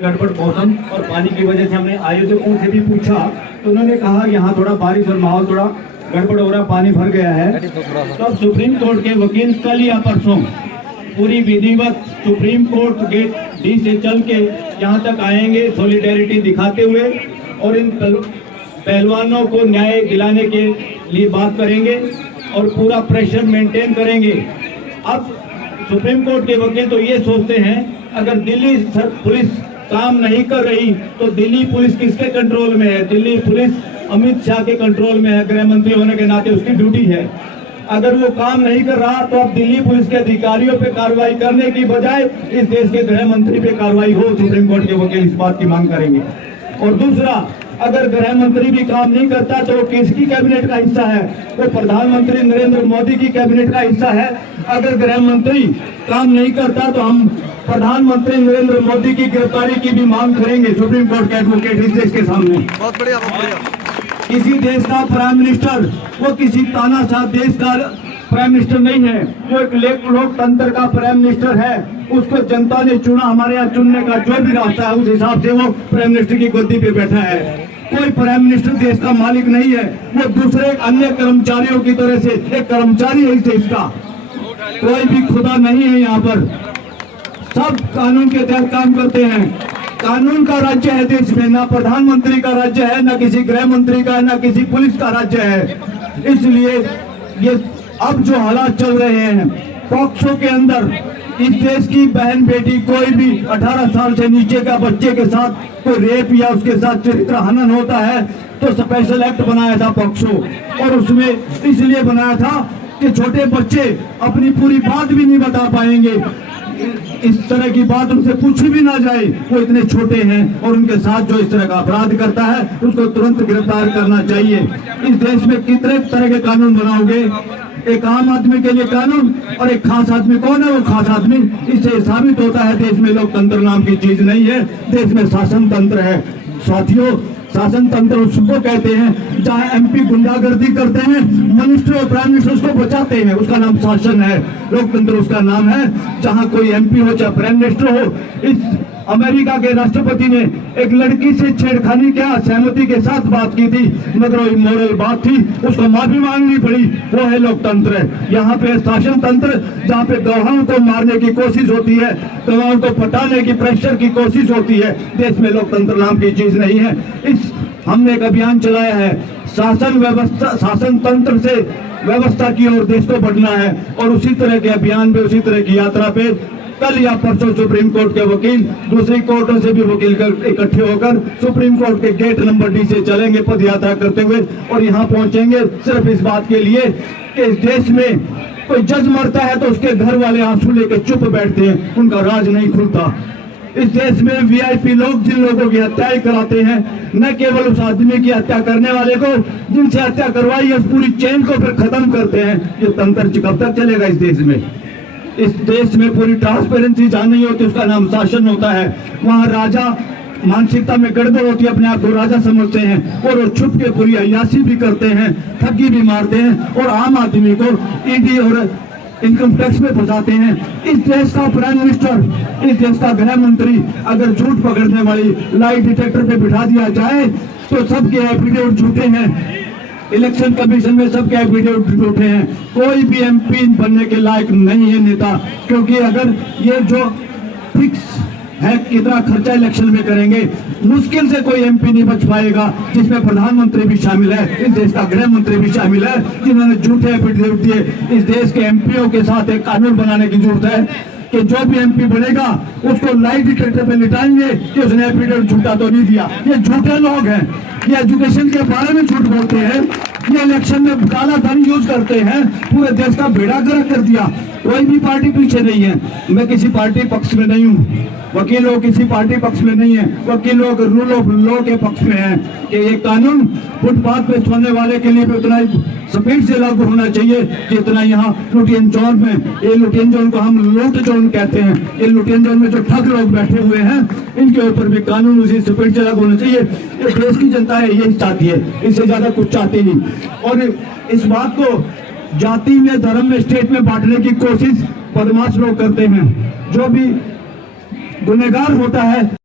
गड़बड़ मौसम और पानी की वजह से हमने आयोजकों से भी पूछा तो उन्होंने कहा यहाँ थोड़ा बारिश और माहौल थोड़ा गड़बड़ हो रहा, पानी भर गया है। तो अब सुप्रीम कोर्ट के वकील कल या परसों पूरी विधिवत सुप्रीम कोर्ट गेट डी से चल के यहाँ तक आएंगे सॉलिडेरिटी दिखाते हुए और इन पहलवानों को न्याय दिलाने के लिए बात करेंगे और पूरा प्रेशर मेंटेन करेंगे। अब सुप्रीम कोर्ट के वकील तो ये सोचते हैं अगर दिल्ली पुलिस काम नहीं कर रही तो दिल्ली पुलिस किसके कंट्रोल में है? दिल्ली पुलिस अमित शाह के कंट्रोल में है, गृह मंत्री होने के नाते उसकी ड्यूटी है। अगर वो काम नहीं कर रहा तो अब दिल्ली पुलिस के अधिकारियों पे कार्रवाई करने की बजाय इस देश के गृह मंत्री पे कार्रवाई हो, सुप्रीम कोर्ट के वकील इस बात की मांग करेंगे। और दूसरा, अगर गृह मंत्री भी काम नहीं करता तो वो किसकी कैबिनेट का हिस्सा है? वो प्रधानमंत्री नरेंद्र मोदी की कैबिनेट का हिस्सा है। अगर गृह मंत्री काम नहीं करता तो हम प्रधानमंत्री नरेंद्र मोदी की गिरफ्तारी की भी मांग करेंगे सुप्रीम कोर्ट के एडवोकेट इस देश के सामने। बहुत बढ़िया, बहुत बढ़िया। किसी देश का प्राइम मिनिस्टर वो किसी तानाशाह देश का प्राइम मिनिस्टर नहीं है, वो एक लोकतंत्र का प्राइम मिनिस्टर है। उसको जनता ने चुना, हमारे यहाँ चुनने का जो भी रास्ता है उस हिसाब से वो प्राइम मिनिस्टर की गद्दी पे बैठा है। कोई प्राइम मिनिस्टर देश का मालिक नहीं है, वो दूसरे अन्य कर्मचारियों की तरह से एक कर्मचारी है इस देश का। कोई भी खुदा नहीं है यहाँ पर, सब कानून के तहत काम करते हैं। कानून का राज्य है देश में, ना प्रधानमंत्री का राज्य है, ना किसी गृह मंत्री का, ना किसी पुलिस का राज्य है। इसलिए ये अब जो हालात चल रहे हैं पॉक्सो के अंदर, इस देश की बहन बेटी कोई भी 18 साल से नीचे का बच्चे के साथ कोई रेप या उसके साथ चरित्र हनन होता है तो स्पेशल एक्ट बनाया था पॉक्सो, और उसमें इसलिए बनाया था कि छोटे बच्चे अपनी पूरी बात भी नहीं बता पाएंगे, इस तरह की बात उनसे पूछी भी ना जाए, वो इतने छोटे हैं। और उनके साथ जो इस तरह का अपराध करता है उसको तुरंत गिरफ्तार करना चाहिए। इस देश में कितने तरह के कानून बनाओगे? एक आम आदमी के लिए कानून और एक खास आदमी। कौन है वो खास आदमी? इससे साबित होता है देश में लोकतंत्र नाम की चीज नहीं है, देश में शासन तंत्र है। साथियों, शासन तंत्र उसको कहते हैं जहाँ एमपी गुंडागर्दी करते हैं, मिनिस्टर और प्राइम मिनिस्टर उसको बचाते हैं, उसका नाम शासन है। लोकतंत्र उसका नाम है जहाँ कोई एमपी हो चाहे प्राइम मिनिस्टर हो। इस अमेरिका के राष्ट्रपति ने एक लड़की से छेड़खानी क्या सहमति के साथ बात की थी, मगर वो इमोरल बात थी, उसको माफी मांगनी पड़ी। वो है लोकतंत्र। यहाँ पे शासन तंत्र जहाँ पे गवाहों को मारने की कोशिश होती है, गवाहों को पटाने की प्रेशर की कोशिश होती है। देश में लोकतंत्र नाम की चीज नहीं है। हमने एक अभियान चलाया है, शासन व्यवस्था, शासन तंत्र से व्यवस्था की ओर देश को बढ़ना है, और उसी तरह के अभियान पे, उसी तरह की यात्रा पे कल या परसों सुप्रीम कोर्ट के वकील दूसरी कोर्टों से भी वकील इकट्ठे होकर सुप्रीम कोर्ट के गेट नंबर डी से चलेंगे पद यात्रा करते हुए, और यहाँ पहुंचेंगे सिर्फ इस बात के लिए कि इस देश में कोई जज मरता है तो उसके घर वाले आंसू लेके चुप बैठते हैं, उनका राज नहीं खुलता। इस देश में वीआईपी लोग जिन लोगों की हत्याएं कराते हैं, न केवल उस आदमी की हत्या करने वाले को जिनसे हत्या करवाई है, उस पूरी चेन को फिर खत्म करते हैं। ये तंत्र कब तक चलेगा इस देश में? इस देश में पूरी ट्रांसपेरेंसी जहाँ नहीं होती उसका नाम शासन होता है। वहाँ राजा मानसिकता में गड़बड़ होती है, अपने आप को राजा समझते हैं और वो छुप के पूरी अय्याशी भी करते हैं, ठगी भी मारते हैं और आम आदमी को ईडी और इनकम टैक्स में फंसाते हैं। इस देश का प्राइम मिनिस्टर, इस देश का गृह मंत्री अगर झूठ पकड़ने वाली लाई डिटेक्टर पे बिठा दिया जाए तो सबके एफिडेविट झूठे हैं। इलेक्शन कमीशन में सबके एफिडेविट झूठे हैं। कोई भी एमपी बनने के लायक नहीं है नेता, क्योंकि अगर ये जो फिक्स है कितना खर्चा इलेक्शन में करेंगे, मुश्किल से कोई एमपी नहीं बच पाएगा, जिसमें प्रधानमंत्री भी शामिल है, इस देश का गृह मंत्री भी शामिल है, जिन्होंने झूठे एफिडेविट दिए। इस देश के एमपीओ के साथ एक कानून बनाने की जरूरत है कि जो भी एमपी बनेगा उसको लाई डिटेक्टर पे लिटाएंगे कि उसने एफिडेविट झूठा तो नहीं दिया। ये झूठे लोग हैं, ये एजुकेशन के बारे में झूठ बोलते हैं, ये इलेक्शन में काला धन यूज करते हैं, पूरे देश का बेड़ा गर्क कर दिया। कोई भी पार्टी पीछे नहीं है, मैं किसी पार्टी पक्ष में नहीं हूँ, वकील लोग किसी पार्टी पक्ष में नहीं है, वकील लोग रूल ऑफ लॉ के पक्ष में है कि ये कानून फुटपाथ पे सोने वाले के लिए भी उतना ही स्पीड से लागू होना चाहिए जितना यहाँ लुटियन जोन में। ये लुटियन जोन को हम लूट जोन कहते हैं। ये लुटियन जोन में जो ठग लोग बैठे हुए हैं इनके ऊपर भी कानून उसी स्पीड से लागू होना चाहिए। ये देश की जनता है, यही चाहती है, इससे ज्यादा कुछ चाहती नहीं। और इस बात को जाति में, धर्म में, स्टेट में बांटने की कोशिश बदमाश लोग करते हैं। जो भी गुनहगार होता है